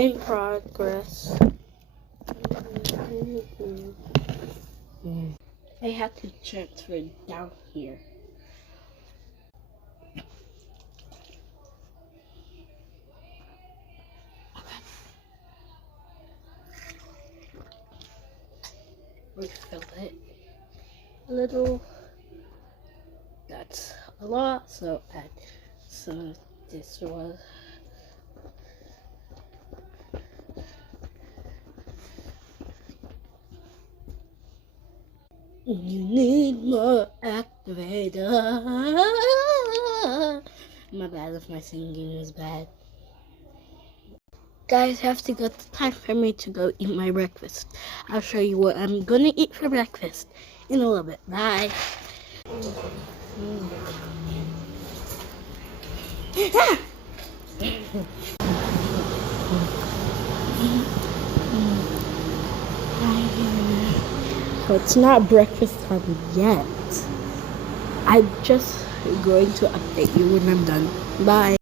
In progress. I had to transfer down here. Refill it a little. That's a lot, so add some of this one. You need more activator. My bad if my singing is bad. Guys, have to go. It's time for me to go eat my breakfast. I'll show you what I'm gonna eat for breakfast in a little bit. Bye. So it's not breakfast time yet. I'm just going to update you when I'm done. Bye.